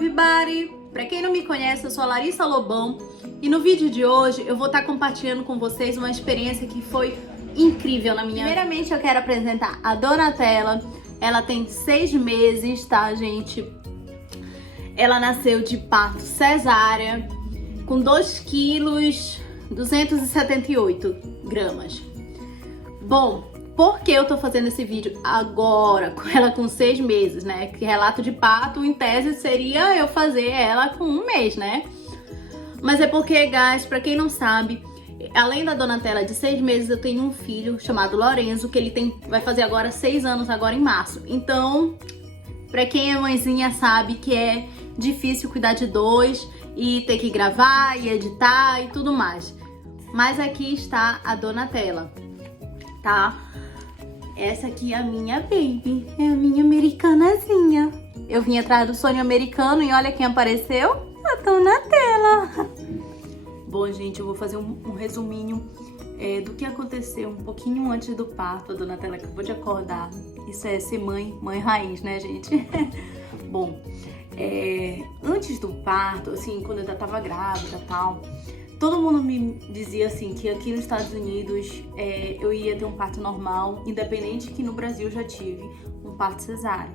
everybody! Pra quem não me conhece, eu sou a Larissa Lobão e no vídeo de hoje eu vou estar compartilhando com vocês uma experiência que foi incrível na minha vida. Primeiramente eu quero apresentar a Donatella. Ela tem 6 meses, tá, gente? Ela nasceu de parto cesárea com 2 quilos 278 gramas. Bom, por que eu tô fazendo esse vídeo agora, com ela com 6 meses, né? Que relato de parto, em tese, seria eu fazer ela com 1 mês, né? Mas é porque, guys, pra quem não sabe, além da Donatella de 6 meses, eu tenho um filho chamado Lorenzo, que ele vai fazer agora 6 anos, agora em março. Então, pra quem é mãezinha sabe que é difícil cuidar de 2 e ter que gravar e editar e tudo mais. Mas aqui está a Donatella, tá? Essa aqui é a minha baby, é a minha americanazinha. Eu vim atrás do sonho americano e olha quem apareceu, a Donatella. Bom, gente, eu vou fazer um resuminho do que aconteceu um pouquinho antes do parto. A Donatella acabou de acordar. Isso é ser mãe raiz, né, gente? Bom, antes do parto, assim, quando eu ainda tava grávida e tal, todo mundo me dizia assim que aqui nos Estados Unidos eu ia ter um parto normal, independente que no Brasil eu já tive um parto cesárea.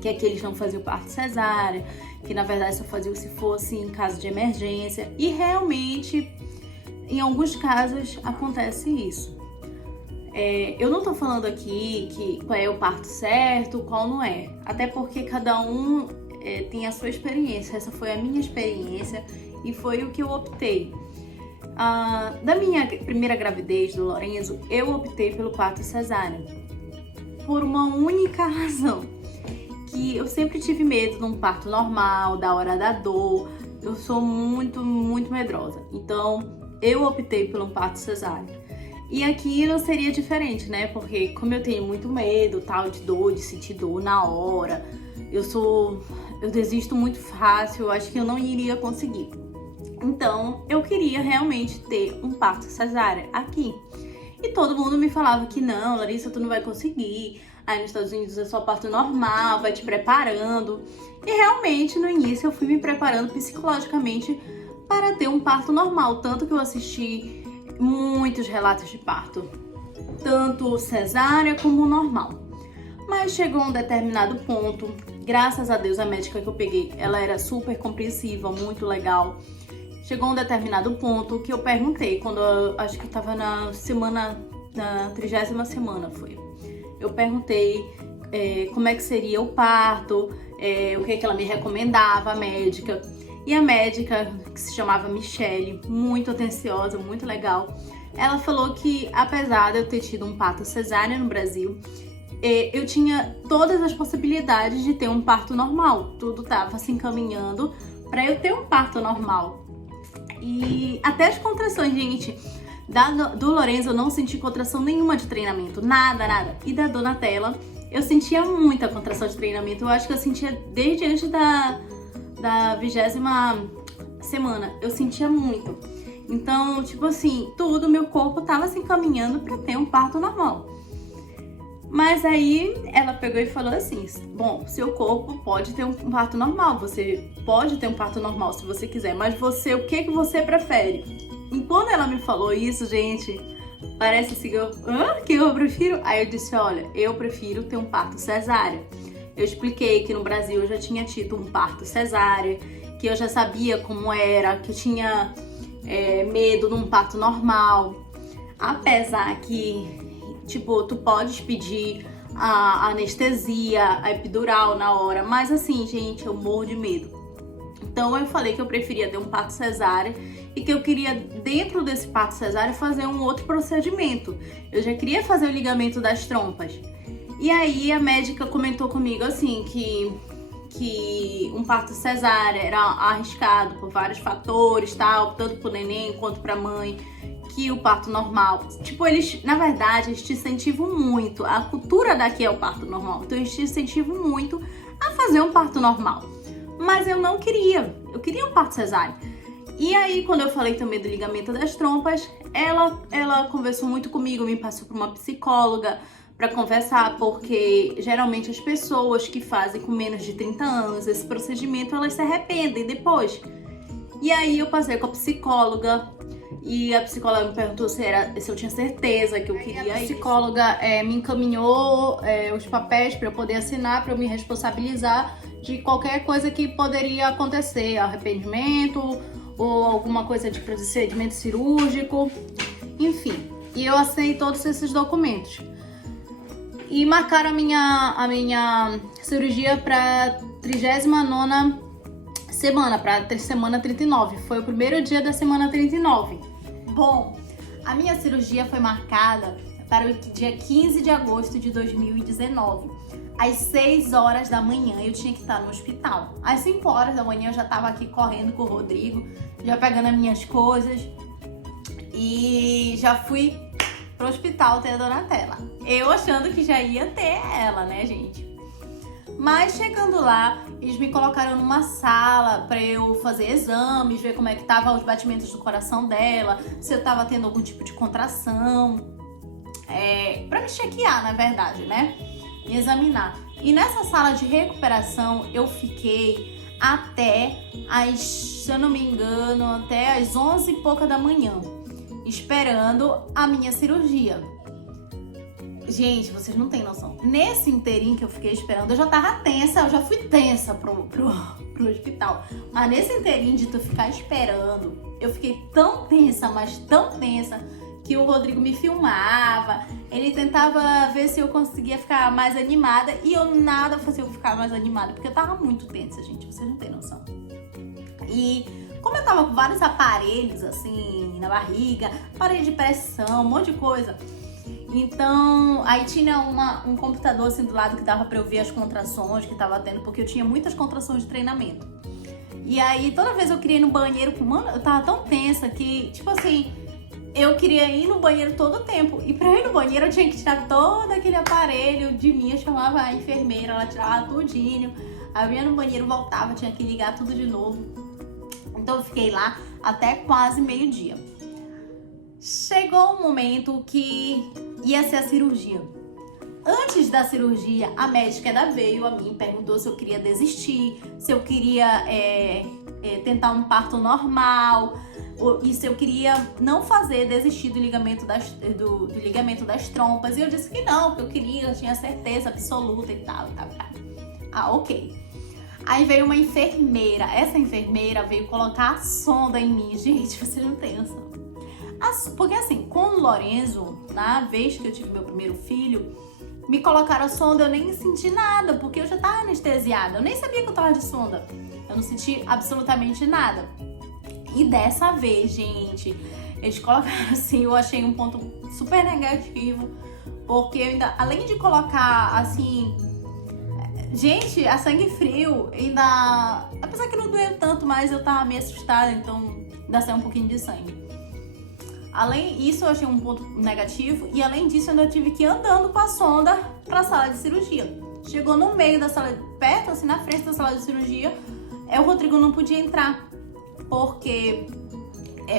Que aqui eles não faziam parto cesárea, que na verdade só faziam se fosse em caso de emergência. E realmente, em alguns casos, acontece isso. Eu não tô falando aqui qual é o parto certo, qual não é. Até porque cada um tem a sua experiência. Essa foi a minha experiência. E foi o que eu optei. Da minha primeira gravidez do Lorenzo, eu optei pelo parto cesárea. Por uma única razão. Que eu sempre tive medo de um parto normal, da hora da dor. Eu sou muito, muito medrosa. Então, eu optei por um parto cesárea. E aqui não seria diferente, né? Porque como eu tenho muito medo, tal, de dor, de sentir dor na hora, eu desisto muito fácil, eu acho que eu não iria conseguir. Então, eu queria realmente ter um parto cesárea aqui. E todo mundo me falava que não, Larissa, tu não vai conseguir. Aí nos Estados Unidos é só parto normal, vai te preparando. E realmente, no início, eu fui me preparando psicologicamente para ter um parto normal. Tanto que eu assisti muitos relatos de parto. Tanto cesárea como normal. Mas chegou um determinado ponto, graças a Deus a médica que eu peguei, ela era super compreensiva, muito legal. Chegou um determinado ponto que eu perguntei, quando acho que eu tava na 30ª semana, foi. Eu perguntei como é que seria o parto, o que ela me recomendava, a médica. E a médica, que se chamava Michelle, muito atenciosa, muito legal, ela falou que apesar de eu ter tido um parto cesárea no Brasil, eu tinha todas as possibilidades de ter um parto normal. Tudo tava se encaminhando para eu ter um parto normal. E até as contrações, gente, do Lorenzo eu não senti contração nenhuma de treinamento, nada. E da Donatella, eu sentia muita contração de treinamento. Eu acho que eu sentia desde antes da 20ª semana, eu sentia muito. Então, tipo assim, meu corpo tava se encaminhando para ter um parto normal. Mas aí ela pegou e falou assim: bom, seu corpo pode ter um parto normal, você pode ter um parto normal se você quiser, mas o que você prefere? E quando ela me falou isso, gente, parece assim que eu prefiro. Aí eu disse: olha, eu prefiro ter um parto cesárea. Eu expliquei que no Brasil eu já tinha tido um parto cesárea, que eu já sabia como era, que eu tinha medo de um parto normal. Apesar que tu podes pedir a anestesia, a epidural na hora. Mas assim, gente, eu morro de medo. Então eu falei que eu preferia ter um parto cesárea e que eu queria, dentro desse parto cesárea, fazer um outro procedimento. Eu já queria fazer o ligamento das trompas. E aí a médica comentou comigo assim que um parto cesárea era arriscado por vários fatores, tal, tanto pro neném quanto pra mãe. Que o parto normal, na verdade, eles te incentivam muito. A cultura daqui é o parto normal, então eles te incentivam muito a fazer um parto normal. Mas eu não queria, eu queria um parto cesárea. E aí, quando eu falei também do ligamento das trompas, ela conversou muito comigo, me passou por uma psicóloga para conversar, porque geralmente as pessoas que fazem com menos de 30 anos esse procedimento, elas se arrependem depois. E aí eu passei com a psicóloga e a psicóloga me perguntou se eu tinha certeza que eu queria. A psicóloga me encaminhou os papéis para eu poder assinar, para eu me responsabilizar de qualquer coisa que poderia acontecer, arrependimento ou alguma coisa de procedimento cirúrgico, enfim. E eu assinei todos esses documentos. E marcaram a minha cirurgia para 39ª semana, para semana 39. Foi o primeiro dia da semana 39. Bom, a minha cirurgia foi marcada para o dia 15 de agosto de 2019. Às 6 horas da manhã eu tinha que estar no hospital. Às 5 horas da manhã eu já estava aqui correndo com o Rodrigo, já pegando as minhas coisas e já fui pro hospital ter a Donatella. Eu achando que já ia ter ela, né, gente? Mas chegando lá, eles me colocaram numa sala pra eu fazer exames, ver como é que estavam os batimentos do coração dela, se eu tava tendo algum tipo de contração, pra me chequear, na verdade, né? Me examinar. E nessa sala de recuperação eu fiquei até se eu não me engano, até às 11 e pouca da manhã, esperando a minha cirurgia. Gente, vocês não têm noção. Nesse inteirinho que eu fiquei esperando, eu já tava tensa, eu já fui tensa pro hospital. Mas nesse inteirinho de tu ficar esperando, eu fiquei tão tensa, mas tão tensa, que o Rodrigo me filmava, ele tentava ver se eu conseguia ficar mais animada e eu nada fazia eu ficar mais animada, porque eu tava muito tensa, gente, vocês não têm noção. E como eu tava com vários aparelhos, assim, na barriga, aparelho de pressão, um monte de coisa, então aí tinha um computador assim do lado que dava pra eu ver as contrações que tava tendo, porque eu tinha muitas contrações de treinamento. E aí toda vez eu queria ir no banheiro, mano, eu tava tão tensa que, tipo assim, eu queria ir no banheiro todo o tempo. E pra ir no banheiro eu tinha que tirar todo aquele aparelho de mim. Eu chamava a enfermeira, ela tirava tudinho. Aí eu ia no banheiro, voltava, tinha que ligar tudo de novo. Então eu fiquei lá até quase meio-dia. Chegou um momento que ia ser a cirurgia. Antes da cirurgia, a médica veio a mim, perguntou se eu queria desistir, se eu queria tentar um parto normal, e se eu queria não desistir do ligamento das trompas. E eu disse que não, porque eu queria, eu tinha certeza absoluta e tal. Ah, ok. Aí veio uma enfermeira, essa enfermeira veio colocar a sonda em mim. Gente, vocês não têm noção. Porque assim, com o Lorenzo, na vez que eu tive meu primeiro filho, me colocaram a sonda, eu nem senti nada, porque eu já tava anestesiada. Eu nem sabia que eu tava de sonda. Eu não senti absolutamente nada. E dessa vez, gente, eles colocaram assim, eu achei um ponto super negativo, porque eu ainda, além de colocar assim, gente, a sangue frio, ainda, apesar que não doeu tanto, mas eu tava meio assustada, então ainda saiu um pouquinho de sangue. Além disso, eu achei um ponto negativo, e além disso, eu ainda tive que ir andando com a sonda pra sala de cirurgia. Chegou no meio da sala, perto, assim, na frente da sala de cirurgia, o Rodrigo não podia entrar, porque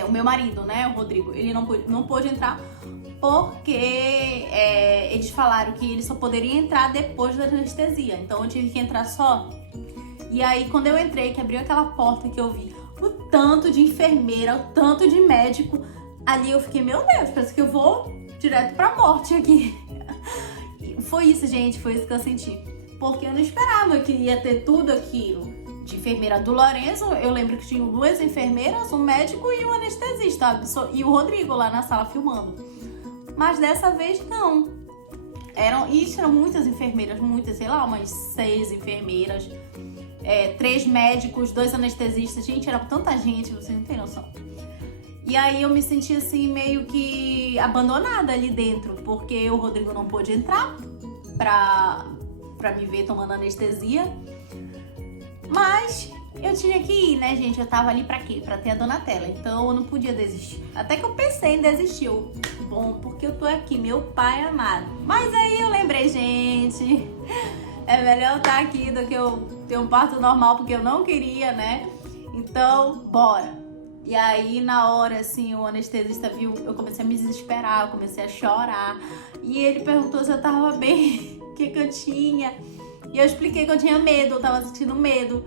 o meu marido, né, o Rodrigo, ele não pôde entrar, porque eles falaram que ele só poderia entrar depois da anestesia, então eu tive que entrar só. E aí, quando eu entrei, que abriu aquela porta, que eu vi o tanto de enfermeira, o tanto de médico, ali eu fiquei, meu Deus, parece que eu vou direto pra morte aqui. E foi isso, gente, foi isso que eu senti. Porque eu não esperava que ia ter tudo aquilo. De enfermeira do Lorenzo, eu lembro que tinham 2 enfermeiras, um médico e um anestesista, e o Rodrigo lá na sala filmando. Mas dessa vez não. Eram muitas enfermeiras, muitas, sei lá, umas 6 enfermeiras, 3 médicos, 2 anestesistas. Gente, era tanta gente, vocês não têm noção. E aí eu me senti assim, meio que abandonada ali dentro, porque o Rodrigo não pôde entrar pra me ver tomando anestesia. Mas eu tinha que ir, né, gente? Eu tava ali pra quê? Pra ter a Donatella. Então eu não podia desistir. Até que eu pensei em desistir. Bom, porque eu tô aqui, meu pai amado. Mas aí eu lembrei, gente, é melhor eu estar aqui do que eu ter um parto normal, porque eu não queria, né? Então, bora. E aí, na hora, assim, o anestesista viu, eu comecei a me desesperar, eu comecei a chorar. E ele perguntou se eu tava bem, o que eu tinha. E eu expliquei que eu tinha medo, eu tava sentindo medo.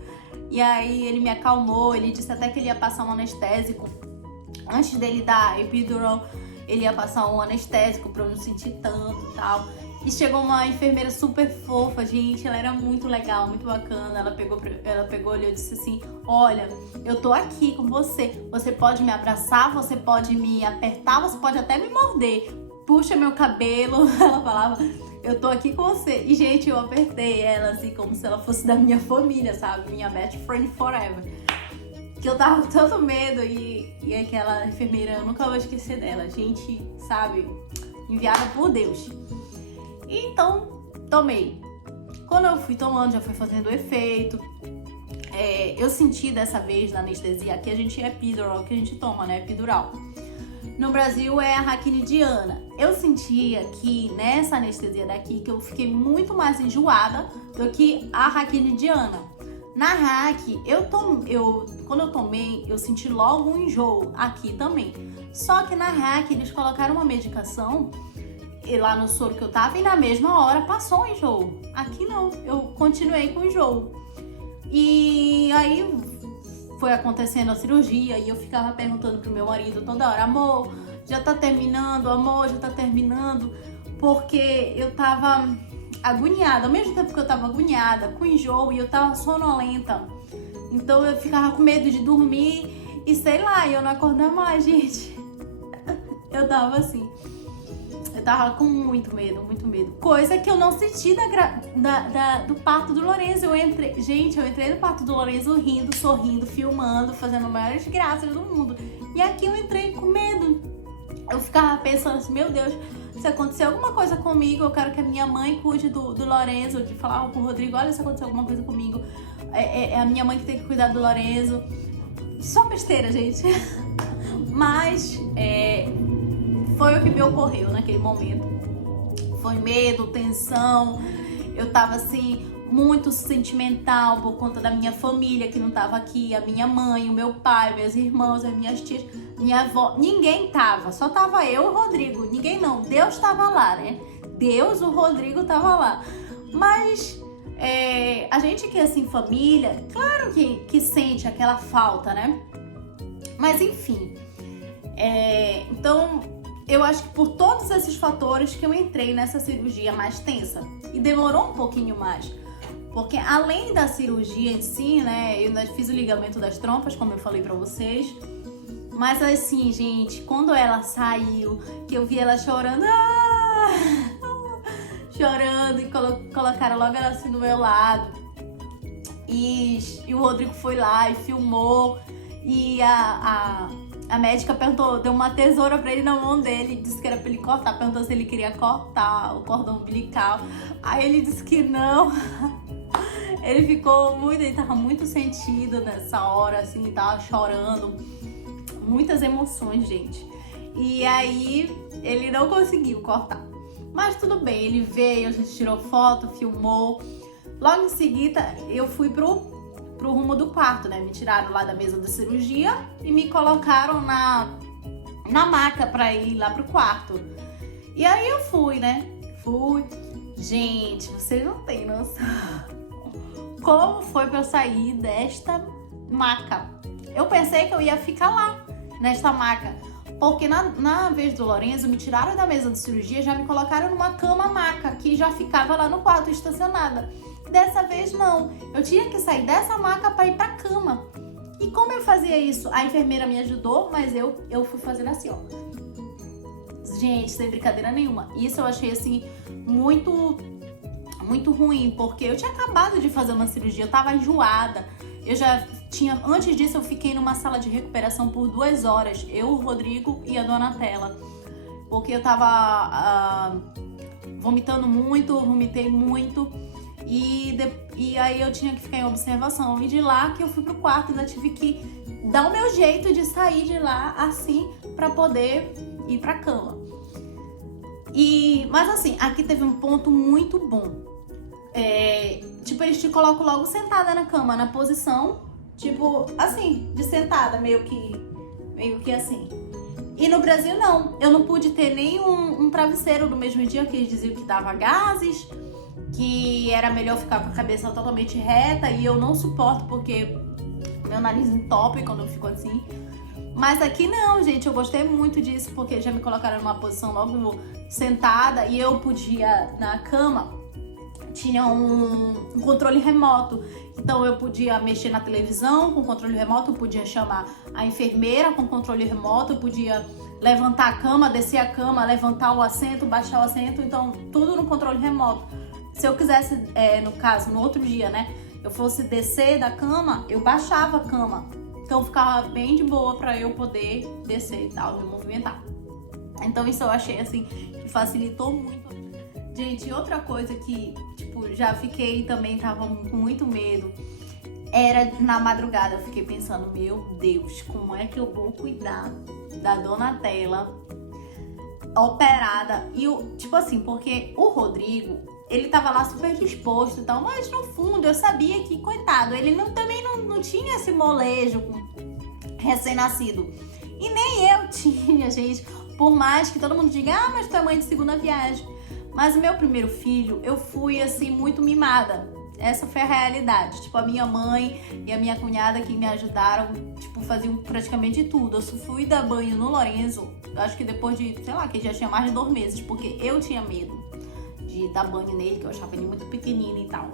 E aí ele me acalmou, ele disse até que ele ia passar um anestésico. Antes dele dar epidural, ele ia passar um anestésico pra eu não sentir tanto e tal. E chegou uma enfermeira super fofa, gente, ela era muito legal, muito bacana. Ela pegou e eu disse assim: olha, eu tô aqui com você, você pode me abraçar, você pode me apertar, você pode até me morder, puxa meu cabelo. Ela falava: eu tô aqui com você. E, gente, eu apertei ela assim, como se ela fosse da minha família, sabe? Minha best friend forever. Que eu tava com tanto medo e aquela enfermeira, eu nunca vou esquecer dela. Gente, sabe? Enviada por Deus. Então, tomei. Quando eu fui tomando, já foi fazendo efeito. Eu senti dessa vez na anestesia, aqui a gente é epidural, que a gente toma, né? Epidural. No Brasil é a raquinidiana. Eu sentia que nessa anestesia daqui, que eu fiquei muito mais enjoada do que a raquinidiana. Na hack, quando eu tomei, eu senti logo um enjoo aqui também. Só que na hack, eles colocaram uma medicação lá no soro que eu tava e na mesma hora passou o enjoo. Aqui não, eu continuei com o enjoo. E aí foi acontecendo a cirurgia e eu ficava perguntando pro meu marido toda hora: amor, já tá terminando, amor, já tá terminando. Porque eu tava agoniada, ao mesmo tempo que eu tava agoniada, com enjoo, e eu tava sonolenta. Então eu ficava com medo de dormir e sei lá, eu não acordar mais, gente. Eu tava assim. Eu tava com muito medo, muito medo. Coisa que eu não senti do parto do Lorenzo. Eu entrei no parto do Lorenzo rindo, sorrindo, filmando, fazendo as maiores graças do mundo. E aqui eu entrei com medo. Eu ficava pensando assim: meu Deus, se acontecer alguma coisa comigo, eu quero que a minha mãe cuide do Lorenzo. De falar pro Rodrigo: olha, se acontecer alguma coisa comigo, é a minha mãe que tem que cuidar do Lorenzo. Só besteira, gente. Mas foi o que me ocorreu naquele momento. Foi medo, tensão. Eu tava assim, muito sentimental por conta da minha família que não tava aqui. A minha mãe, o meu pai, meus irmãos, as minhas tias, minha avó. Ninguém tava, só tava eu e o Rodrigo. Ninguém não, Deus tava lá, né? Deus, o Rodrigo tava lá. Mas a gente que é assim, família, claro que sente aquela falta, né? Mas enfim, então eu acho que por todos esses fatores que eu entrei nessa cirurgia mais tensa. E demorou um pouquinho mais. Porque além da cirurgia em si, né, eu ainda fiz o ligamento das trompas, como eu falei pra vocês. Mas assim, gente, quando ela saiu, que eu vi ela chorando, chorando, e colocaram logo ela assim do meu lado. E o Rodrigo foi lá e filmou. E a médica perguntou, deu uma tesoura pra ele na mão dele, disse que era pra ele cortar, perguntou se ele queria cortar o cordão umbilical. Aí ele disse que não. Ele tava muito sentido nessa hora, assim, tava chorando. Muitas emoções, gente. E aí ele não conseguiu cortar. Mas tudo bem, ele veio, a gente tirou foto, filmou. Logo em seguida, eu fui pro rumo do quarto, né? Me tiraram lá da mesa da cirurgia e me colocaram na maca pra ir lá pro quarto. E aí eu fui, né? Gente, vocês não têm noção como foi pra eu sair desta maca. Eu pensei que eu ia ficar lá, nesta maca. Porque na vez do Lorenzo, me tiraram da mesa de cirurgia, já me colocaram numa cama-maca, que já ficava lá no quarto, estacionada. Dessa vez não, eu tinha que sair dessa maca para ir pra cama. E como eu fazia isso? A enfermeira me ajudou, mas eu fui fazendo assim, ó. Gente, sem brincadeira nenhuma. Isso eu achei assim muito ruim, porque eu tinha acabado de fazer uma cirurgia, eu tava enjoada. Antes disso eu fiquei numa sala de recuperação por 2 horas, eu, o Rodrigo e a Donatella. Porque eu tava vomitando muito, vomitei muito. E aí eu tinha que ficar em observação. E de lá que eu fui pro quarto, ainda tive que dar o meu jeito de sair de lá assim pra poder ir pra cama. Mas assim, aqui teve um ponto muito bom. Tipo, eles te colocam logo sentada na cama, na posição, tipo, assim, de sentada, meio que assim. E no Brasil não, eu não pude ter nem um travesseiro no mesmo dia, que eles diziam que dava gases, que era melhor ficar com a cabeça totalmente reta, e eu não suporto porque meu nariz entope quando eu fico assim. Mas aqui não, gente, eu gostei muito disso, porque já me colocaram numa posição logo sentada e eu podia, na cama, tinha um controle remoto. Então eu podia mexer na televisão com controle remoto, eu podia chamar a enfermeira com controle remoto, eu podia levantar a cama, descer a cama, levantar o assento, baixar o assento, então tudo no controle remoto. Se eu quisesse, no caso, no outro dia, né, eu fosse descer da cama, eu baixava a cama. Então ficava bem de boa pra eu poder descer e tal, me movimentar. Então isso eu achei assim que facilitou muito. Gente, outra coisa que, tipo, já fiquei também, tava com muito medo, era na madrugada. Eu fiquei pensando, meu Deus, como é que eu vou cuidar da Donatella operada? E eu, tipo assim, porque o Rodrigo, ele tava lá super disposto e tal, mas no fundo eu sabia que, coitado, ele também não tinha esse molejo recém-nascido. E nem eu tinha, gente. Por mais que todo mundo diga, ah, mas tu é mãe de segunda viagem. Mas o meu primeiro filho, eu fui, assim, muito mimada. Essa foi a realidade. Tipo, a minha mãe e a minha cunhada que me ajudaram, tipo, faziam praticamente tudo. Eu só fui dar banho no Lorenzo, eu acho que depois de, sei lá, que já tinha mais de 2 meses, porque eu tinha medo de dar banho nele, que eu achava ele muito pequenino e tal.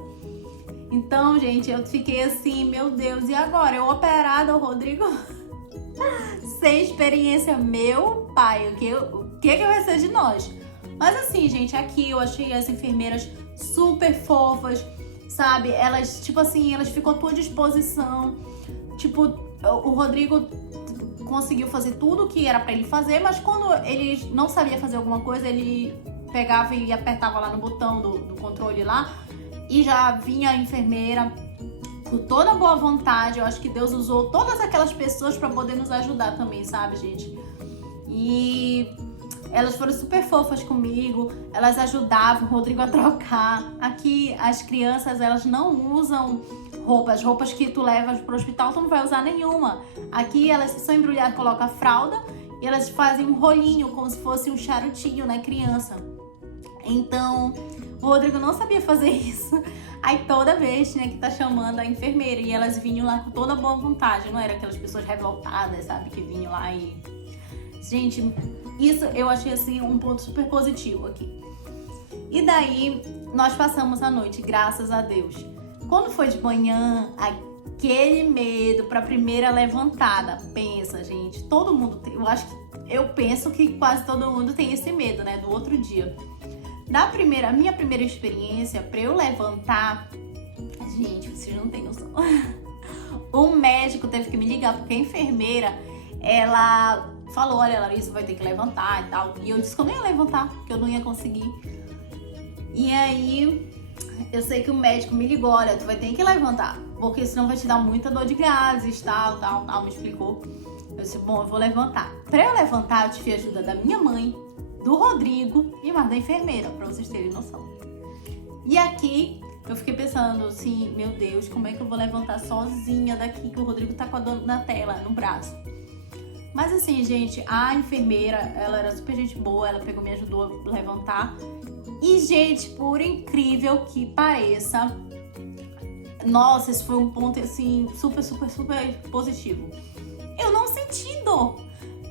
Então, gente, eu fiquei assim, meu Deus, e agora? Eu operada, o Rodrigo sem experiência, meu pai, o que vai ser de nós? Mas assim, gente, aqui eu achei as enfermeiras super fofas, sabe? Elas, tipo assim, elas ficam à tua disposição. Tipo, o Rodrigo conseguiu fazer tudo o que era pra ele fazer, mas quando ele não sabia fazer alguma coisa, ele pegava e apertava lá no botão do controle lá, e já vinha a enfermeira com toda boa vontade. Eu acho que Deus usou todas aquelas pessoas pra poder nos ajudar também, sabe, gente? E elas foram super fofas comigo, elas ajudavam o Rodrigo a trocar. Aqui as crianças, elas não usam roupas que tu levas pro hospital, tu não vai usar nenhuma. Aqui elas são embrulhadas, colocam a fralda e elas fazem um rolinho, como se fosse um charutinho, né, criança. Então, o Rodrigo não sabia fazer isso. Aí toda vez tinha que estar chamando a enfermeira, e elas vinham lá com toda boa vontade, não era aquelas pessoas revoltadas, sabe, que vinham lá e... Gente, isso eu achei assim um ponto super positivo aqui. E daí nós passamos a noite, graças a Deus. Quando foi de manhã, aquele medo pra primeira levantada. Pensa, gente, todo mundo tem, eu penso que quase todo mundo tem esse medo, né, do outro dia. A minha primeira experiência pra eu levantar, gente, vocês não têm noção. O médico teve que me ligar porque a enfermeira, ela falou, olha, Larissa, vai ter que levantar e tal. E eu disse que eu não ia levantar, que eu não ia conseguir. E aí, eu sei que o médico me ligou, olha, tu vai ter que levantar, porque senão vai te dar muita dor de gases, tal, me explicou. Eu disse, bom, eu vou levantar. Pra eu levantar, eu tive a ajuda da minha mãe, do Rodrigo e mais da enfermeira, pra vocês terem noção. E aqui, eu fiquei pensando assim, meu Deus, como é que eu vou levantar sozinha daqui, que o Rodrigo tá com a Donatella no braço. Mas assim, gente, a enfermeira, ela era super gente boa, ela pegou, me ajudou a levantar. E, gente, por incrível que pareça, nossa, esse foi um ponto, assim, super positivo. Eu não senti dor.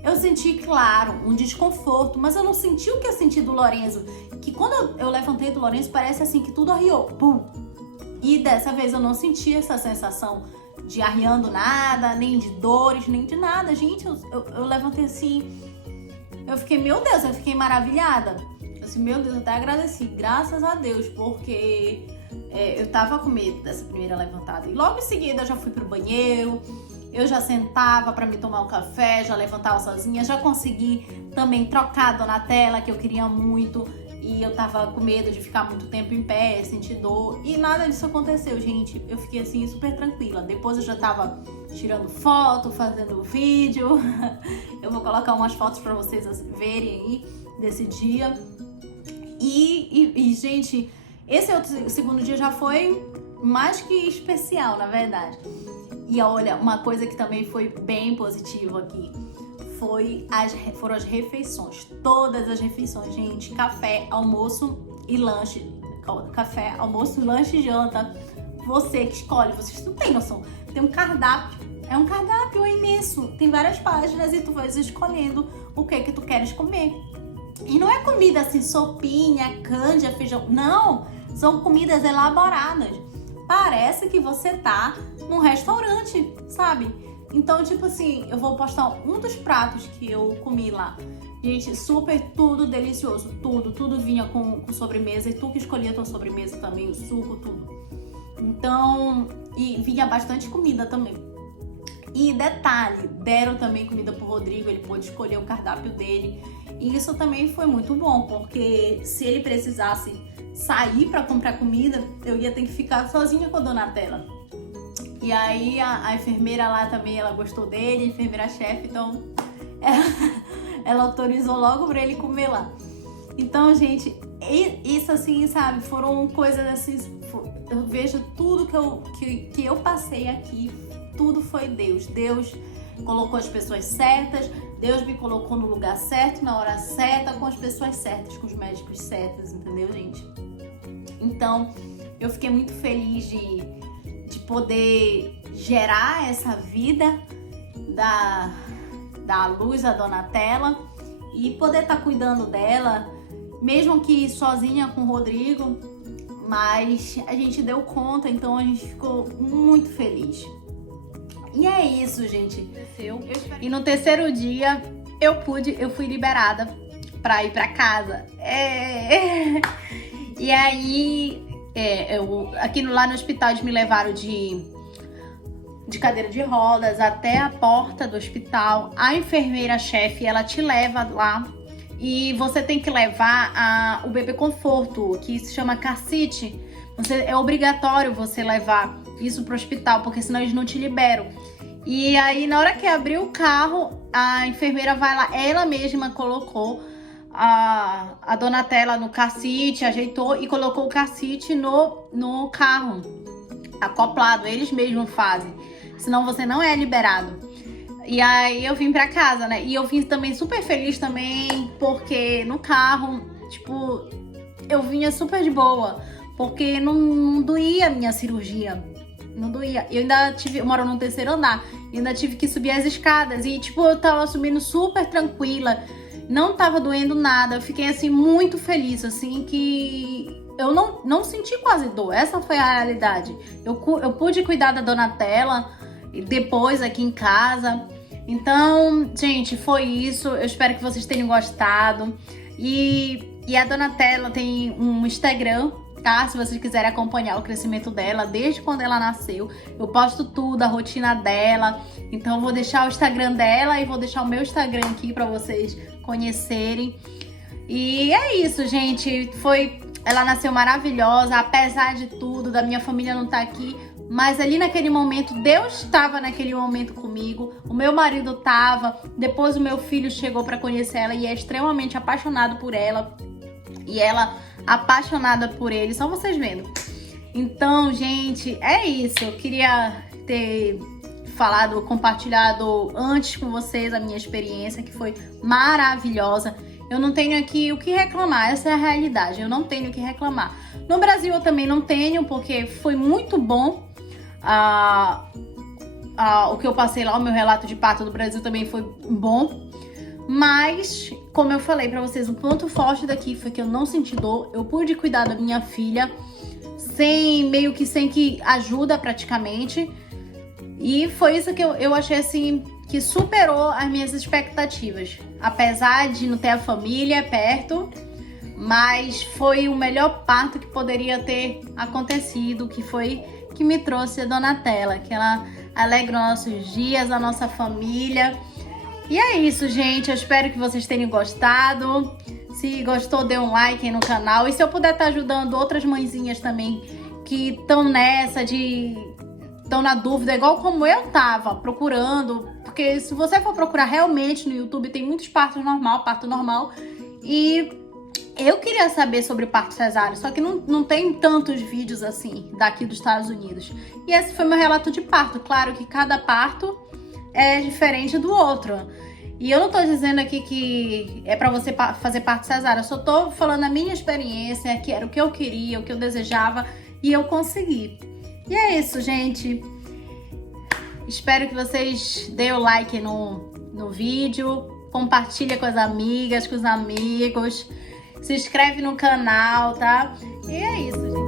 Eu senti, claro, um desconforto, mas eu não senti o que eu senti do Lorenzo. Que quando eu levantei do Lorenzo, parece assim que tudo arriou. Pum! E dessa vez eu não senti essa sensação de arriando nada, nem de dores, nem de nada. Gente, eu levantei assim, eu fiquei, meu Deus, eu fiquei maravilhada. Eu assim, meu Deus, eu até agradeci, graças a Deus, porque eu tava com medo dessa primeira levantada. E logo em seguida eu já fui pro banheiro, eu já sentava pra me tomar um café, já levantava sozinha, já consegui também trocar a Donatella, que eu queria muito. E eu tava com medo de ficar muito tempo em pé, sentir dor. E nada disso aconteceu, gente. Eu fiquei assim, super tranquila. Depois eu já tava tirando foto, fazendo vídeo. Eu vou colocar umas fotos pra vocês verem aí desse dia. E gente, esse segundo dia já foi mais que especial, na verdade. E olha, uma coisa que também foi bem positiva aqui foram as refeições. Todas as refeições, gente. Café, almoço e lanche. Café, almoço, lanche e janta. Você que escolhe, vocês não têm noção. Tem um cardápio, é um cardápio imenso. Tem várias páginas e tu vais escolhendo o que tu queres comer. E não é comida assim, sopinha, canja, feijão. Não, são comidas elaboradas. Parece que você tá num restaurante, sabe? Então, tipo assim, eu vou postar um dos pratos que eu comi lá. Gente, super, tudo delicioso, tudo vinha com sobremesa. E tu que escolhia a tua sobremesa também, o suco, tudo. Então, e vinha bastante comida também. E detalhe, deram também comida pro Rodrigo, ele pôde escolher o cardápio dele. E isso também foi muito bom, porque se ele precisasse sair para comprar comida, eu ia ter que ficar sozinha com a Donatella. E aí a enfermeira lá também, ela gostou dele, a enfermeira-chefe, então ela autorizou logo para ele comer lá. Então, gente, isso assim, sabe, foram coisas assim, eu vejo tudo que eu passei aqui, tudo foi Deus. Deus colocou as pessoas certas, Deus me colocou no lugar certo, na hora certa, com as pessoas certas, com os médicos certos, entendeu, gente? Então, eu fiquei muito feliz de poder gerar essa vida da Luz, a Donatella, e poder estar cuidando dela, mesmo que sozinha com o Rodrigo, mas a gente deu conta, então a gente ficou muito feliz. E é isso, gente. E no terceiro dia eu fui liberada pra ir pra casa. E aí, lá no hospital eles me levaram de cadeira de rodas até a porta do hospital. A enfermeira-chefe, ela te leva lá e você tem que levar o bebê conforto, que se chama car seat. É obrigatório você levar isso pro hospital, porque senão eles não te liberam. E aí, na hora que abriu o carro, a enfermeira vai lá, ela mesma colocou a Donatella no car seat, ajeitou e colocou o car seat no carro, acoplado, eles mesmos fazem, senão você não é liberado. E aí eu vim pra casa, né? E eu vim também super feliz também, porque no carro, tipo, eu vinha super de boa, porque não doía a minha cirurgia. Não doía. Eu moro no terceiro andar, e ainda tive que subir as escadas. E, tipo, eu tava subindo super tranquila, não tava doendo nada. Eu fiquei, assim, muito feliz, assim, que eu não senti quase dor. Essa foi a realidade. Eu pude cuidar da Donatella depois aqui em casa. Então, gente, foi isso. Eu espero que vocês tenham gostado. E a Donatella tem um Instagram, tá? Se vocês quiserem acompanhar o crescimento dela, desde quando ela nasceu, eu posto tudo, a rotina dela. Então eu vou deixar o Instagram dela e vou deixar o meu Instagram aqui pra vocês conhecerem. E é isso, gente. Ela nasceu maravilhosa, apesar de tudo, da minha família não estar aqui. Mas ali naquele momento, Deus estava naquele momento comigo. O meu marido estava. Depois o meu filho chegou pra conhecer ela e é extremamente apaixonado por ela. E ela apaixonada por ele, só vocês vendo. Então, gente, é isso. Eu queria ter compartilhado antes com vocês a minha experiência, que foi maravilhosa. Eu não tenho aqui o que reclamar, essa é a realidade, eu não tenho o que reclamar. No Brasil eu também não tenho, porque foi muito bom o que eu passei lá, o meu relato de parto do Brasil também foi bom. Mas, como eu falei pra vocês, o ponto forte daqui foi que eu não senti dor. Eu pude cuidar da minha filha sem que ajuda praticamente. E foi isso que eu achei assim, que superou as minhas expectativas. Apesar de não ter a família perto, mas foi o melhor parto que poderia ter acontecido, que me trouxe a Donatella, que ela alegra os nossos dias, a nossa família. E é isso, gente. Eu espero que vocês tenham gostado. Se gostou, dê um like aí no canal. E se eu puder estar ajudando outras mãezinhas também que estão estão na dúvida, igual como eu tava procurando. Porque se você for procurar realmente no YouTube, tem muitos parto normal. E eu queria saber sobre parto cesáreo, só que não tem tantos vídeos assim daqui dos Estados Unidos. E esse foi meu relato de parto. Claro que cada parto é diferente do outro. E eu não tô dizendo aqui que é pra você fazer parto cesárea, eu só tô falando a minha experiência, que era o que eu queria, o que eu desejava e eu consegui. E é isso, gente. Espero que vocês deem o like no vídeo, compartilha com as amigas, com os amigos, se inscreve no canal, tá? E é isso, gente.